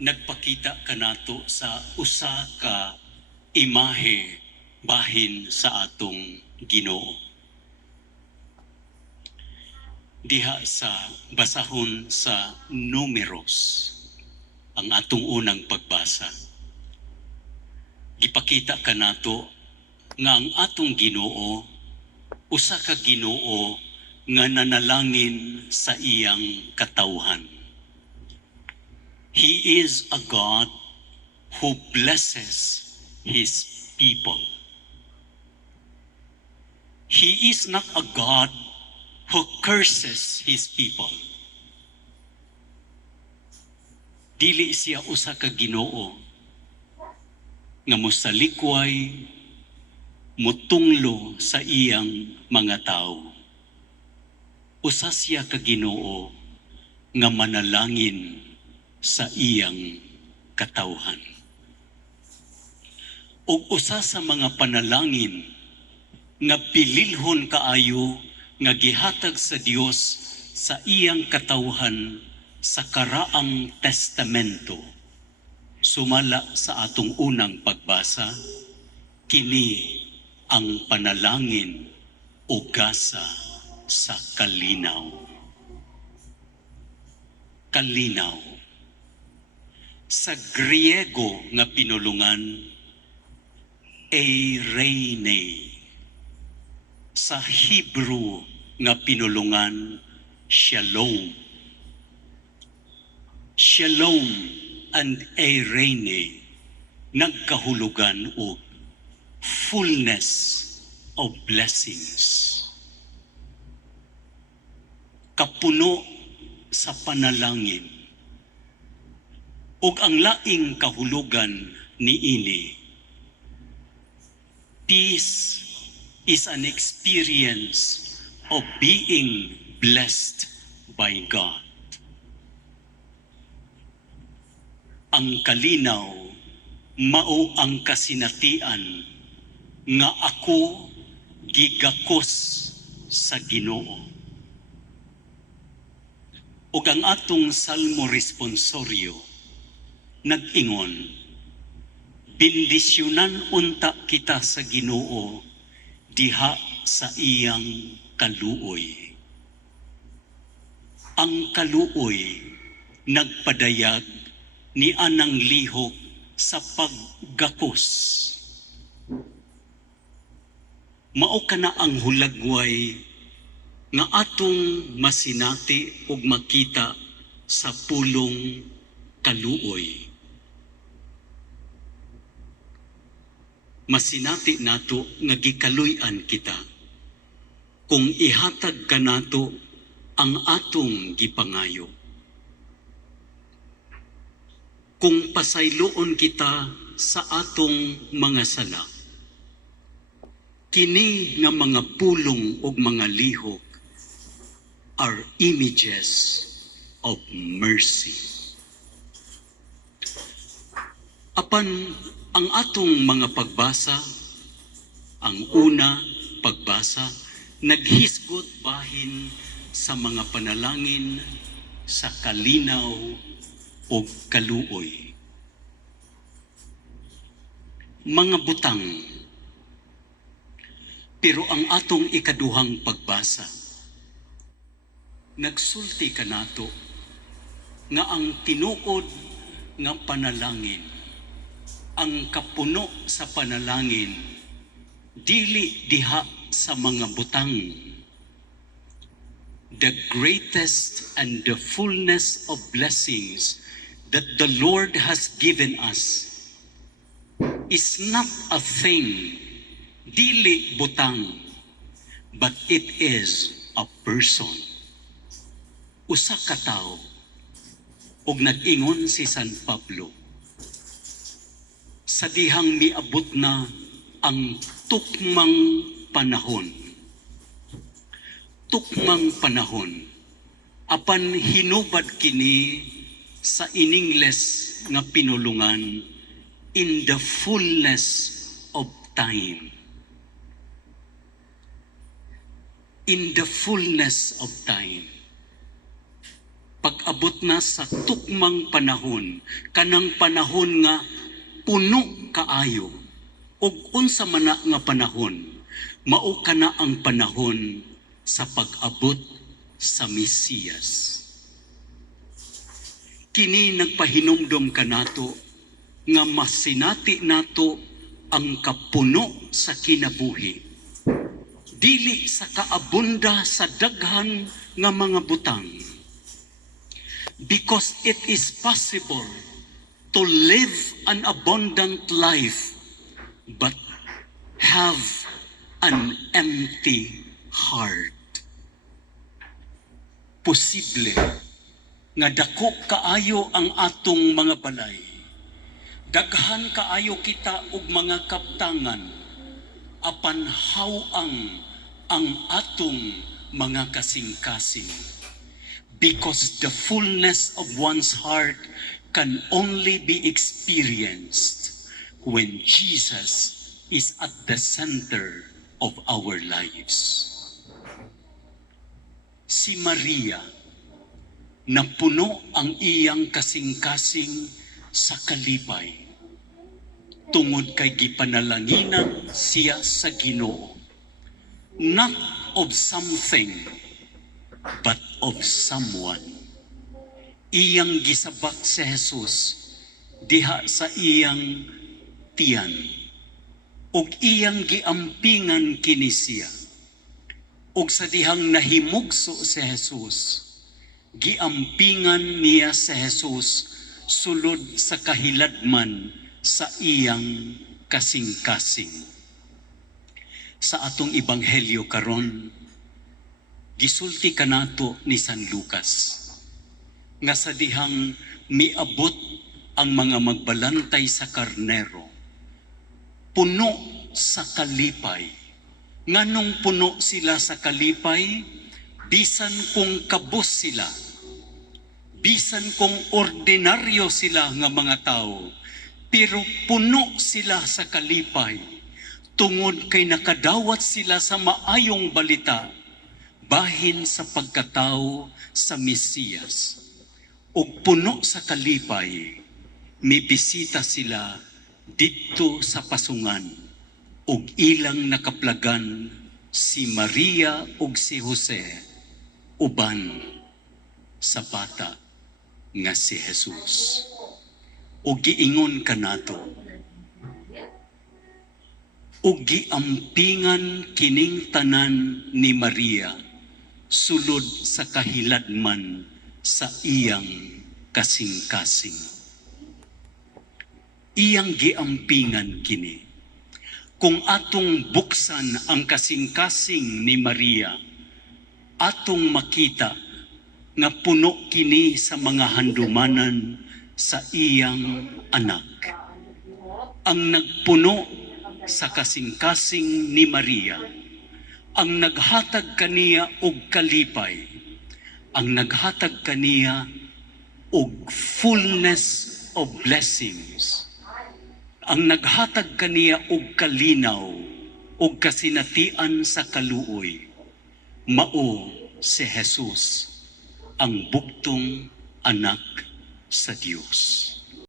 nagpakita kanato sa usa ka imahe bahin sa atong Ginoo. Diha sa basahon sa numeros ang atong unang pagbasa. Gipakita kanato nga ang atong Ginoo usa ka Ginoo nga nanalangin sa iyang katawhan. He is a God who blesses his people. He is not a God who curses his people. Dili siya usa ka Ginoo nga mosalikway mutunglo sa iyang mga tao. Usa siya ka Ginoo nga manalangin sa iyang katawhan. Ug usa sa mga panalangin nga pililhon kaayo nga gihatag sa Dios sa iyang katawhan sa karaang testamento. Sumala sa atong unang pagbasa kini ang panalangin o gasa sa kalinaw. Kalinaw sa Griego nga pinulungan eirene sa Hebrew nga pinulungan shalom. Shalom and eirene nagkahulugan og fullness of blessings. Kapuno sa panalangin ug ang laing kahulugan ni ini. Peace is an experience of being blessed by God. Ang kalinaw mao ang kasinatian nga ako gigakos sa Ginoo. Ug ang atong salmo responsorio nag-ingon bendisyonan unta kita sa Ginoo diha sa iyang kaluoy ang kaluoy nagpadayag ni anang lihok sa paggakos mao kana ang hulagway nga atong masinati ug makita sa pulong kaluoy. Masinati nato nga gikaluy-an kita kung ihatag kanato ang atong gipangayo. Kung pasayloon kita sa atong mga sala, kini nga mga pulong ug mga lihok are images of mercy. Apan ang atong mga pagbasa, ang una pagbasa, naghisgot bahin sa mga panalangin sa kalinaw o kaluoy. Mga butang, pero ang atong ikaduhang pagbasa, nagsulti ka nato nga ang tinuod nga panalangin ang kapuno sa panalangin dili diha sa mga butang. The greatest and the fullness of blessings that the Lord has given us is not a thing dili butang but it is a person. Usa ka tawo ug nag-ingon si San Pablo sa dihang miabot na ang tukmang panahon. Tukmang panahon apan hinubad kini sa iningles nga pinulungan in the fullness of time. In the fullness of time. Pag moabot na sa tukmang panahon kanang panahon nga puno kaayo. Ug unsa man nga panahon mao kana ang panahon sa pag-abot sa Mesiyas. Kini nagpahinumdom kanato nga masinati nato ang kapuno sa kinabuhi. Dili sa kaabunda sa daghan nga mga butang. Because it is possible to live an abundant life but have an empty heart. Posible nga dako kaayo ang atong mga balay. Daghan kaayo kita og mga kaptangan apan hawang ang atong mga kasing-kasing. Because the fullness of one's heart can only be experienced when Jesus is at the center of our lives. Si Maria, napuno ang iyang kasing-kasing sa kalipay tungod kay gipanalanginan siya sa Ginoo. Not of something but of someone iyang gisabak si Jesus diha sa iyang tiyan. Ug iyang giampingan kini siya. Ug sa dihang nahimugso si Jesus giampingan niya si Jesus sulod sa kahiladman sa iyang kasing-kasing. Sa atong ebanghelyo karon, gisulti kanato ni San Lucas nga sa dihang miabot ang mga magbalantay sa karnero. Puno sa kalipay. Nganong puno sila sa kalipay bisan kung kabus sila. Bisan kung ordinaryo sila nga mga tao. Pero puno sila sa kalipay. Tungod kay nakadawat sila sa maayong balita. Bahin sa pagkatao sa Mesiyas ug puno sa kalipay mibisita sila didto sa pasungan ug ilang nakaplagan si Maria ug si Jose uban sa bata nga si Jesus. O giingon kanato, o giampingan kining tanan ni Maria sulod sa kahiladman sa iyang kasing-kasing. Iyang giampingan kini. Kung atong buksan ang kasing-kasing ni Maria, atong makita nga puno kini sa mga handumanan sa iyang anak. Ang nagpuno sa kasing-kasing ni Maria, ang naghatag kaniya og kalipay, ang naghatag kaniya og fullness of blessings, ang naghatag kaniya og kalinaw og kasinatian sa kaluoy, mao si Jesus ang buktong anak sa Diyos.